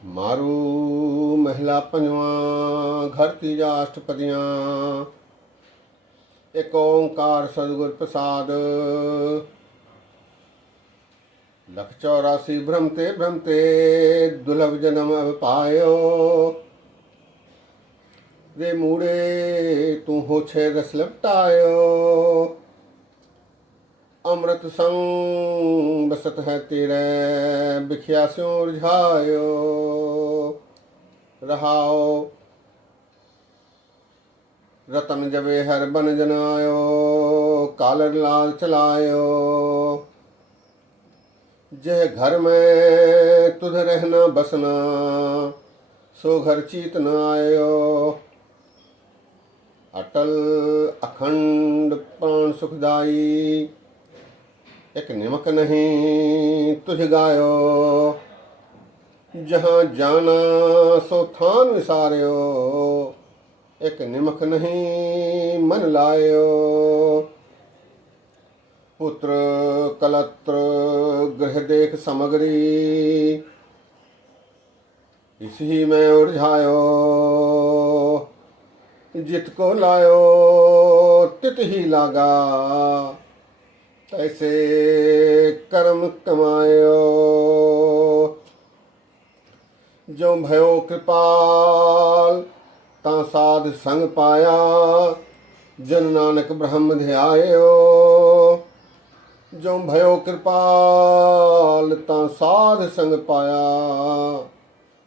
मारू महिला पंजवां, घर तीजा अष्टपदियाँ। एक ओंकार सदगुर प्रसाद। लख 84 भ्रमते भ्रमते, दुर्लभ जन्म अब पायो। रे मूड़े तू हो छे रस लपटायो। अमृत संग बसत है तेरे, बिखिया स्यों उलझायो। रहाओ रतन जबे हर बन जनायो, कालर लाल चलायो। जय घर में तुध रहना बसना, सो घर चीत न आयो। अटल अखंड प्राण सुखदाई, एक निमक नहीं तुझ गायो। जहाँ जाना सो थान विसार्यो, एक निमक नहीं मन लायो। पुत्र कलत्र गृह देख समग्री, इसी में उलझायो। जित को लायो तित ही लागा, ऐसे कर्म कमायो। जो भयो कृपाल ता साध संग पाया, जन नानक ब्रह्म ध्यायो। जो भयो कृपाल ता साध संग पाया,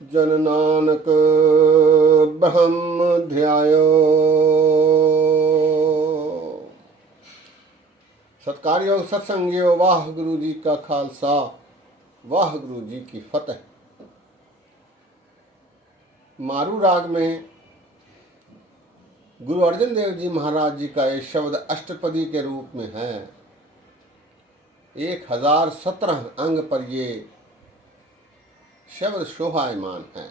जन नानक ब्रह्म ध्यायो। सत्कारयोग सत्संगियो, वाह गुरु जी का खालसा, वाह गुरु जी की फतेह। मारू राग में गुरु अर्जन देव जी महाराज जी का ये शब्द अष्टपदी के रूप में है। 1017 अंग पर ये शब्द शोभायमान है।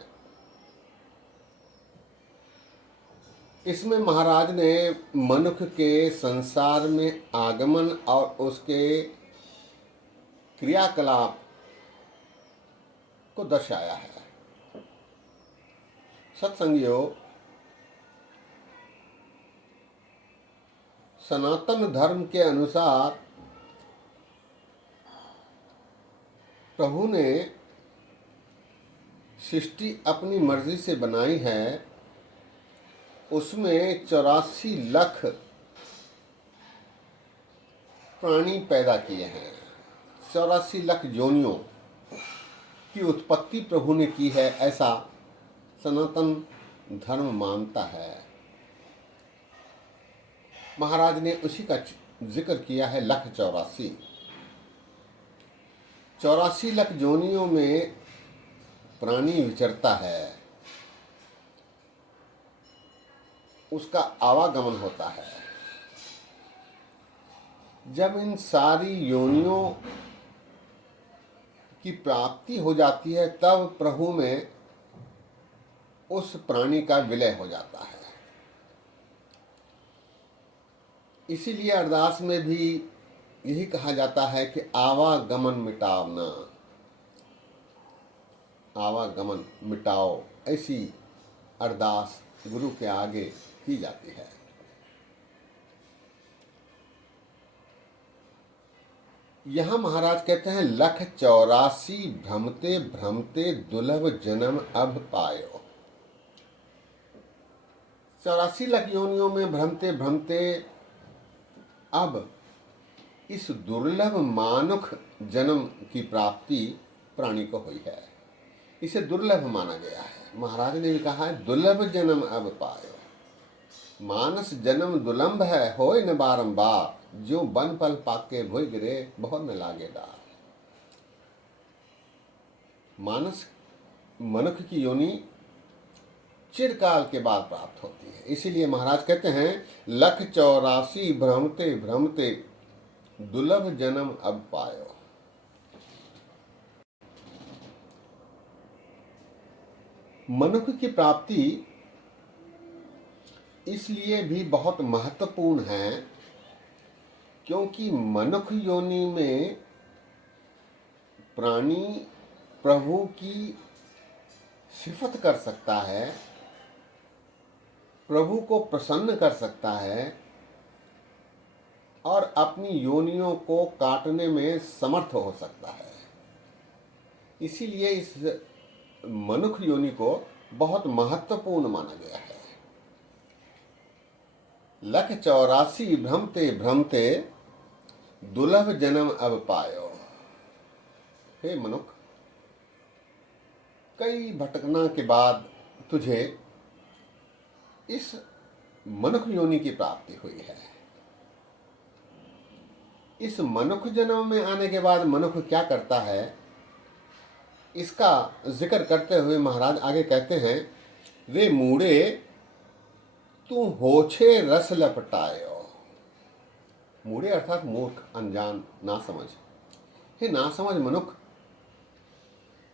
इसमें महाराज ने मनुष्य के संसार में आगमन और उसके क्रियाकलाप को दर्शाया है। सत्संगियों, सनातन धर्म के अनुसार प्रभु ने सृष्टि अपनी मर्जी से बनाई है। उसमें 84 लाख प्राणी पैदा किए हैं। 84 लाख योनियों की उत्पत्ति प्रभु ने की है, ऐसा सनातन धर्म मानता है। महाराज ने उसी का जिक्र किया है, लाख 84। 84 लाख योनियों में प्राणी विचरता है, उसका आवागमन होता है। जब इन सारी योनियों की प्राप्ति हो जाती है, तब प्रभु में उस प्राणी का विलय हो जाता है। इसीलिए अरदास में भी यही कहा जाता है कि आवागमन मिटावना, आवागमन मिटाओ, ऐसी अरदास गुरु के आगे की जाती है। यहाँ महाराज कहते हैं, लख 84 भ्रमते भ्रमते दुर्लभ जन्म अब पायो। 84 लाख योनियों में भ्रमते भ्रमते अब इस दुर्लभ मानुष जन्म की प्राप्ति प्राणी को हुई है। इसे दुर्लभ माना गया है। महाराज ने भी कहा है, दुर्लभ जन्म अब पायो। मानस जन्म दुर्लभ है, होय न बारंबार। जो बन पल पाके भुइ गिरे, बहुत न लागे डार। मानस मनुष्य की योनि चिरकाल के बाद प्राप्त होती है। इसीलिए महाराज कहते हैं, लख 84 भ्रमते भ्रमते दुर्लभ जन्म अब पायो। मनुष्य की प्राप्ति इसलिए भी बहुत महत्वपूर्ण है, क्योंकि मनुष्य योनि में प्राणी प्रभु की सिफत कर सकता है, प्रभु को प्रसन्न कर सकता है और अपनी योनियों को काटने में समर्थ हो सकता है। इसीलिए इस मनुष्य योनि को बहुत महत्वपूर्ण माना गया है। 184 भ्रमते भ्रमते दुर्लभ जन्म अब पायो। हे मनुष्य, कई भटकना के बाद तुझे इस मनुष्य योनि की प्राप्ति हुई है। इस मनुष्य जन्म में आने के बाद मनुष्य क्या करता है, इसका जिक्र करते हुए महाराज आगे कहते हैं, वे मूढ़े तू होछे रस लपटायो। मूढ़े अर्थात मूर्ख, अनजान, ना समझ। हे ना समझ मनुष्य,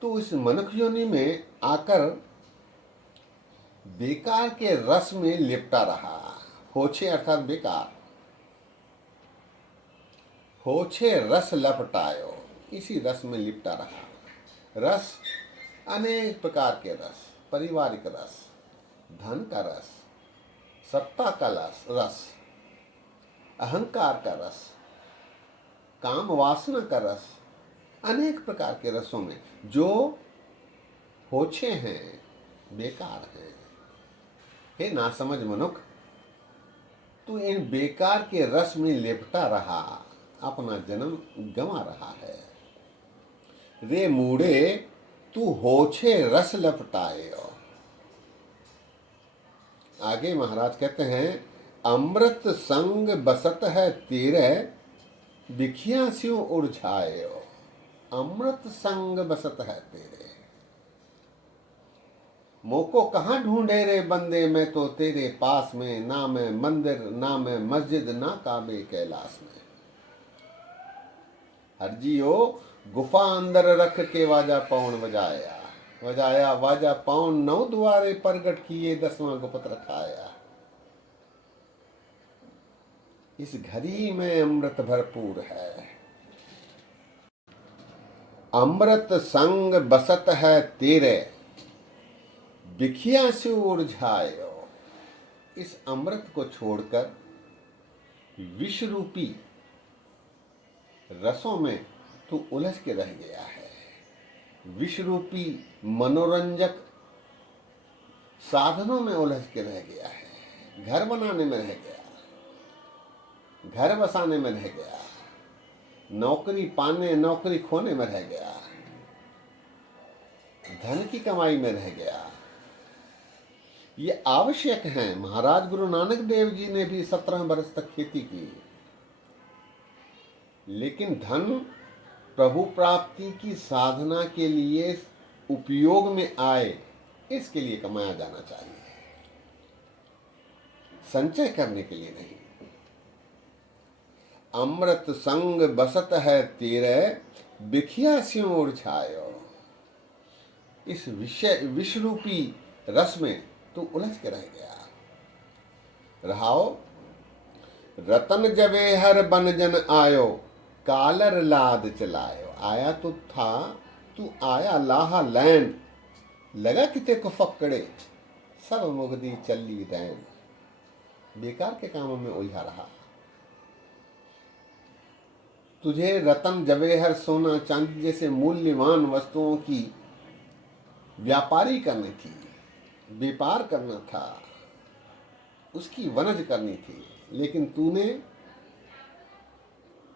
तू इस मनुष्य योनि में आकर बेकार के रस में लिपटा रहा। होछे अर्थात बेकार, होछे रस लपटायो, इसी रस में लिपटा रहा। रस अनेक प्रकार के रस, पारिवारिक रस, धन का रस, सत्ता का रस, अहंकार का रस, काम वासना का रस, अनेक प्रकार के रसों में जो होछे हैं, बेकार हैं। हे नासमझ मनुष्य, तू इन बेकार के रस में लिपटा रहा, अपना जन्म गंवा रहा है। रे मूढ़े तू होछे रस लपटाए। आगे महाराज कहते हैं, अमृत संग बसत है तेरे बिखिया स्यों उलझाए। अमृत संग बसत है तेरे, मोको कहाँ ढूंढे रे बंदे, मैं तो तेरे पास में, ना मैं मंदिर ना मैं मस्जिद, ना काबे कैलाश में। हरजियो गुफा अंदर रख के वाजा पौन बजाया, बजाया वाजा पौन, 9 द्वारे प्रगट किए 10वां गुप्त रखाया। इस घड़ी में अमृत भरपूर है। अमृत संग बसत है तेरे बिखिया से उलझायो। इस अमृत को छोड़कर विष रूपी रसों में तू उलझ के रह गया है। विष रूपी मनोरंजक साधनों में उलझ के रह गया है। घर बनाने में रह गया, घर बसाने में रह गया, नौकरी पाने नौकरी खोने में रह गया, धन की कमाई में रह गया। ये आवश्यक है। महाराज गुरु नानक देव जी ने भी 17 वर्ष तक खेती की, लेकिन धन प्रभु प्राप्ति की साधना के लिए उपयोग में आए, इसके लिए कमाया जाना चाहिए, संचय करने के लिए नहीं। अमृत संग बसत है तेरे बिखिया स्यों उलझायो। इस विष रूपी रस में तू उलझ के रह गया। रहाओ रतन जवे हर बन जन आयो, कालर लाद चलायो। आया तो था, तू आया लाहा लैंड, लगा किते को फक्कड़े, सब मुगदी चली रैन। बेकार के कामों में उलझा रहा। तुझे रतन जवेहर सोना चांदी जैसे मूल्यवान वस्तुओं की व्यापारी करनी थी, व्यापार करना था, उसकी वनज करनी थी, लेकिन तूने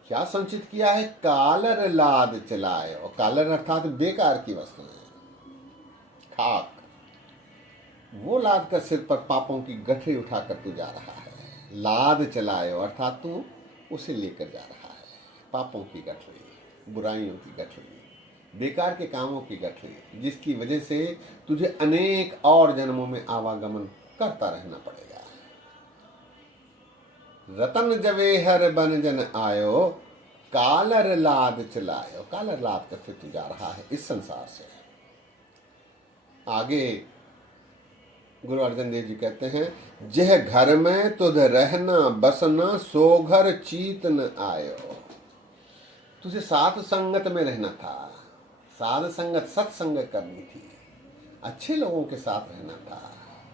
क्या संचित किया है? कालर लाद चलाए। और कालर अर्थात बेकार की वस्तुएं, खाक, वो लाद कर सिर पर पापों की गठरी उठाकर तू जा रहा है। लाद चलाए अर्थात तू उसे लेकर जा रहा है, पापों की गठरी, बुराइयों की गठरी, बेकार के कामों की गठरी, जिसकी वजह से तुझे अनेक और जन्मों में आवागमन करता रहना पड़ेगा। रतन जवे हर बन जन आयो, कालर लाद चलायो। कालर लाद कर फिर तू जा रहा है इस संसार से। आगे गुरु अर्जन देव जी कहते हैं, जह घर में तुझ रहना बसना, सो घर चीत न आयो। तुझे साध संगत में रहना था, साध संगत सत्संग करनी थी, अच्छे लोगों के साथ रहना था,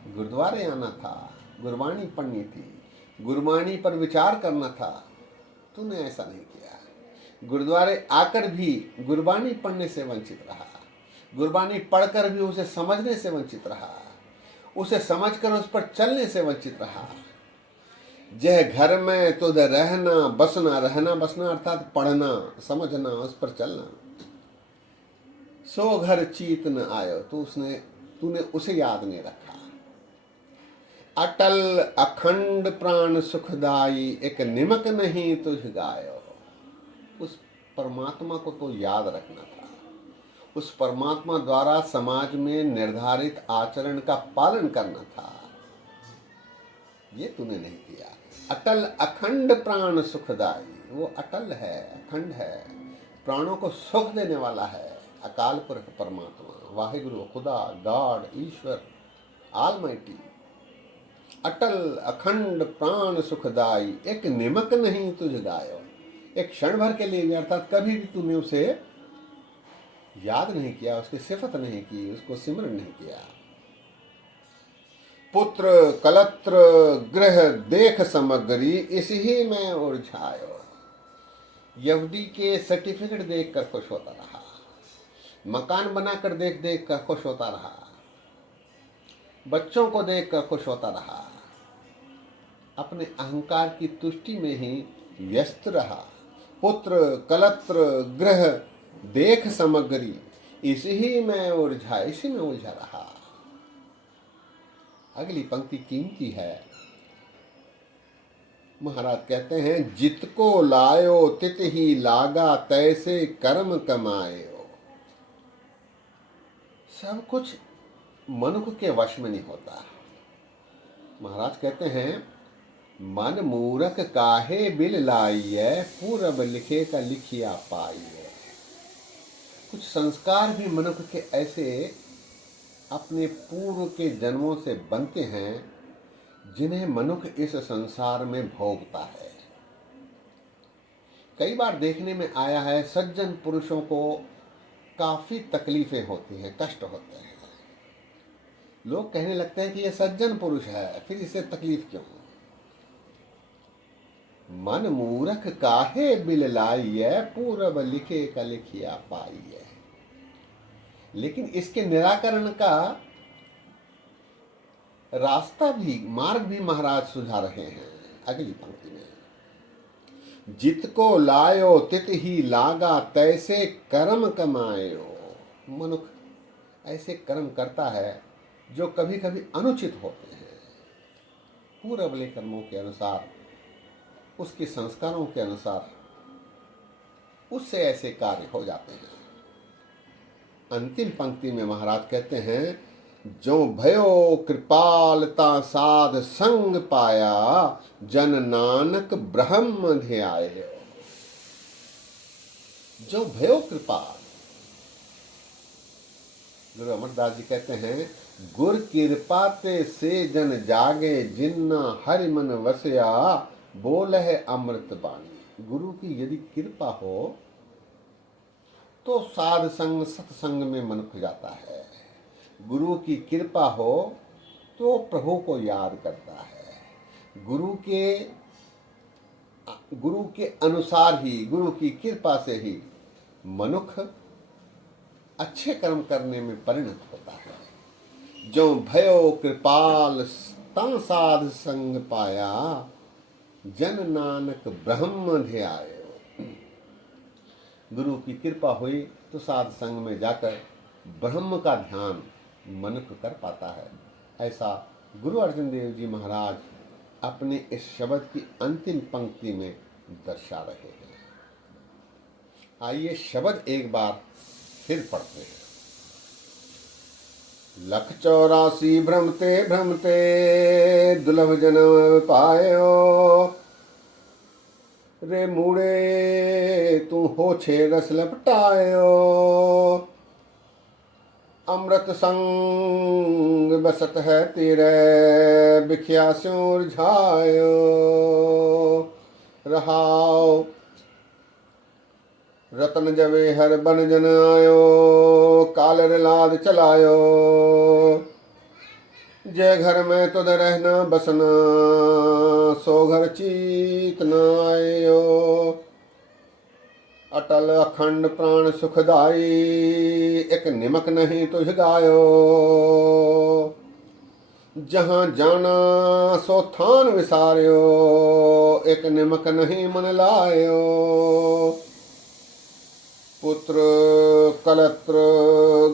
गुरुद्वारे आना था, गुरबाणी पढ़नी थी, गुरबाणी पर विचार करना था। तूने ऐसा नहीं किया। गुरुद्वारे आकर भी गुरबाणी पढ़ने से वंचित रहा, गुरबाणी पढ़कर भी उसे समझने से वंचित रहा, उसे समझकर उस पर चलने से वंचित रहा। जह घर में तुध रहना बसना, रहना बसना अर्थात पढ़ना समझना उस पर चलना। सो घर चीत न आयो, तो तूने उसे याद नहीं रखा। अटल अखंड प्राण सुखदाई, एक निमक नहीं तुझ गायो। उस परमात्मा को तो याद रखना था, उस परमात्मा द्वारा समाज में निर्धारित आचरण का पालन करना था। ये तूने नहीं किया। अटल अखंड प्राण सुखदाई, वो अटल है, अखंड है, प्राणों को सुख देने वाला है। अकाल पुरख परमात्मा, वाहिगुरु, खुदा, गॉड, ईश्वर, ऑलमाइटी। अटल अखंड प्राण सुखदाई, एक निमक नहीं तुझ गायो। एक क्षण भर के लिए भी, अर्थात कभी भी तूने उसे याद नहीं किया, उसकी सिफत नहीं की, उसको सिमरन नहीं किया। पुत्र कलत्र गृह देख समग्री, इसी में उलझायो। यहूदी के सर्टिफिकेट देखकर खुश होता रहा, मकान बनाकर देख देख कर खुश होता रहा, बच्चों को देख कर खुश होता रहा, अपने अहंकार की तुष्टि में ही व्यस्त रहा। पुत्र कलत्र गृह देख समग्री, इसी में उलझा, इसी में उलझा रहा। अगली पंक्ति कीमती है। महाराज कहते हैं, जितको लायो तित ही लागा, तैसे कर्म कमायो। सब कुछ मनुष्य के वश में नहीं होता। महाराज कहते हैं, मन मूरख काहे बिल लाइए, पूरब लिखे का लिखिया पाइए। कुछ संस्कार भी मनुष्य के ऐसे अपने पूर्व के जन्मों से बनते हैं जिन्हें मनुष्य इस संसार में भोगता है। कई बार देखने में आया है, सज्जन पुरुषों को काफी तकलीफें होती हैं, कष्ट होते हैं। लोग कहने लगते हैं कि यह सज्जन पुरुष है, फिर इसे तकलीफ क्यों? मन मूरख काहे बिल लाइए, पूरब लिखे का लिखिया पाइए। लेकिन इसके निराकरण का रास्ता भी, मार्ग भी महाराज सुझा रहे हैं अगली पंक्ति में। जितको लायो तित ही लागा, तैसे कर्म कमायो। मनुष्य ऐसे कर्म करता है जो कभी कभी अनुचित होते हैं। पूर्वले कर्मों के अनुसार, उसके संस्कारों के अनुसार उससे ऐसे कार्य हो जाते हैं। अंतिम पंक्ति में महाराज कहते हैं, जो भयो कृपालता साध संग पाया, जन नानक ब्रह्म ध्यायो। जो भयो कृपाल, गुरु अमरदास जी कहते हैं, गुर कृपा ते से जन जागे, जिन्ना हरि मन वसया, बोल है अमृत बाणी। गुरु की यदि कृपा हो तो साध संग सत्संग में मनुष्य जाता है। गुरु की कृपा हो तो प्रभु को याद करता है। गुरु के अनुसार ही, गुरु की कृपा से ही मनुष्य अच्छे कर्म करने में परिणत होता है। जो भयो कृपाल ता साध संग पाया, जन नानक ब्रह्म ध्यायो। गुरु की कृपा हुई तो साध संग में जाकर ब्रह्म का ध्यान मनुष्य कर पाता है। ऐसा गुरु अर्जन देव जी महाराज अपने इस शब्द की अंतिम पंक्ति में दर्शा रहे हैं। आइए शब्द एक बार फिर पढ़ते हैं। लख 84 भ्रमते भ्रमते, दुर्लभ जन्म पायो। रे मूड़े तू हो छे रस लपटायो, अमृत संग बसत है तेरे, बिख्या सुरझायो। रहाओ रतन जवे हर बन जन आयो, कालर लाद चलायो। जय घर में तुद रहना बसना, सो घर चीत न आयो। अटल अखंड प्राण सुखदाई, एक निमक नहीं तुझ गायो। जहाँ जाना सो थान विसार्यो, एक निमक नहीं मन लायो। पुत्र कलत्र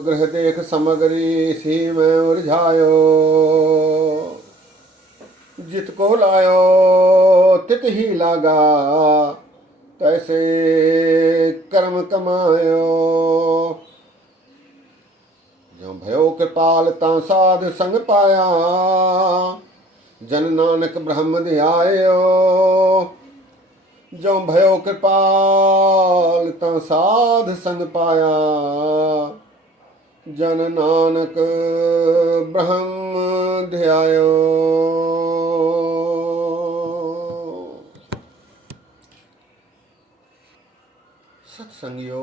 गृह देख समगरी, सी में उलझायो। जित को लायो तित ही लागा, तैसे कर्म कमायो। जो भयो कृपाल ता साध संग पाया, जन नानक ब्रह्म ध्यायो। जो भयो कृपाल ता साध संग पाया, जन नानक ब्रह्म ध्यायो। सत्संगियों,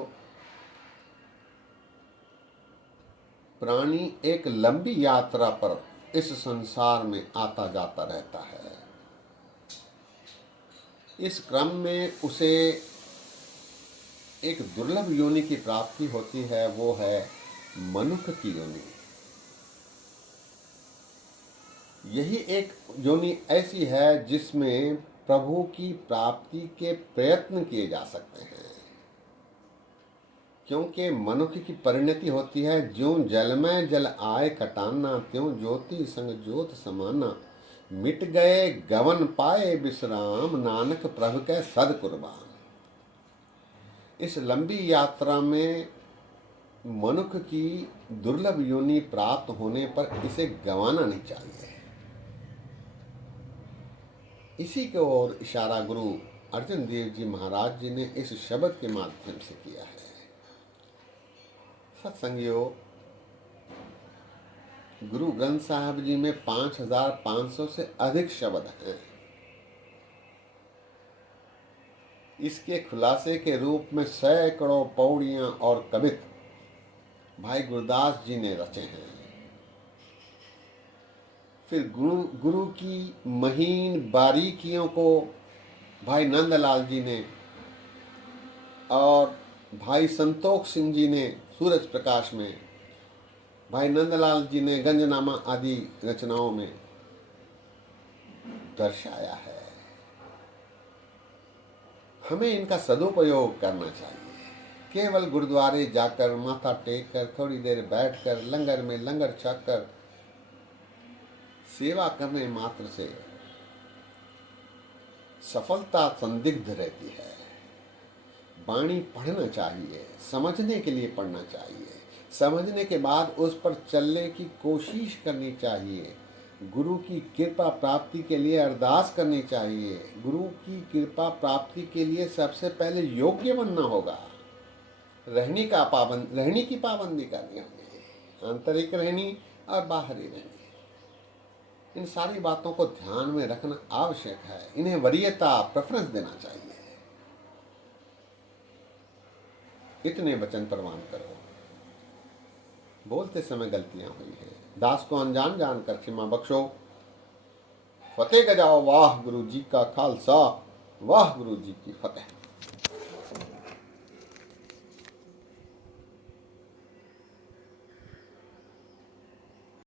प्राणी एक लंबी यात्रा पर इस संसार में आता जाता रहता है। इस क्रम में उसे एक दुर्लभ योनि की प्राप्ति होती है, वो है मनुष्य की योनि। यही एक योनि ऐसी है जिसमें प्रभु की प्राप्ति के प्रयत्न किए जा सकते हैं। क्योंकि मनुष्य की परिणति होती है, ज्यों जल में जल आए कटाना, त्यों ज्योति संग ज्योत समाना। मिट गए गवन पाए विश्राम, नानक प्रभु के सद कुर्बान। इस लंबी यात्रा में मनुष्य की दुर्लभ योनि प्राप्त होने पर इसे गंवाना नहीं चाहिए। इसी की ओर इशारा गुरु अर्जुन देव जी महाराज जी ने इस शब्द के माध्यम से किया है। सत्संगियों, गुरु ग्रंथ साहब जी में 5500 से अधिक शब्द हैं। इसके खुलासे के रूप में सैकड़ों पौड़ियां और कवित भाई गुरदास जी ने रचे हैं। फिर गुरु की महीन बारीकियों को भाई नंदलाल जी ने और भाई संतोख सिंह जी ने सूरज प्रकाश में, भाई नंदलाल जी ने गंजनामा आदि रचनाओं में दर्शाया है। हमें इनका सदुपयोग करना चाहिए। केवल गुरुद्वारे जाकर माथा टेक कर थोड़ी देर बैठकर लंगर में लंगर छककर सेवा करने मात्र से सफलता संदिग्ध रहती है। वाणी पढ़ना चाहिए, समझने के लिए पढ़ना चाहिए, समझने के बाद उस पर चलने की कोशिश करनी चाहिए। गुरु की कृपा प्राप्ति के लिए अरदास करनी चाहिए। गुरु की कृपा प्राप्ति के लिए सबसे पहले योग्य बनना होगा। रहने की पाबंदी करनी होगी, आंतरिक रहनी और बाहरी रहनी। इन सारी बातों को ध्यान में रखना आवश्यक है। इन्हें वरीयता, प्रेफरेंस देना चाहिए। इतने वचन प्रमाण करो। बोलते समय गलतियां हुई हैं, दास को अनजान जानकर क्षमा बख्शो। फतेह गजाओ, वाह गुरु जी का खालसा, वाह गुरु जी की फतेह।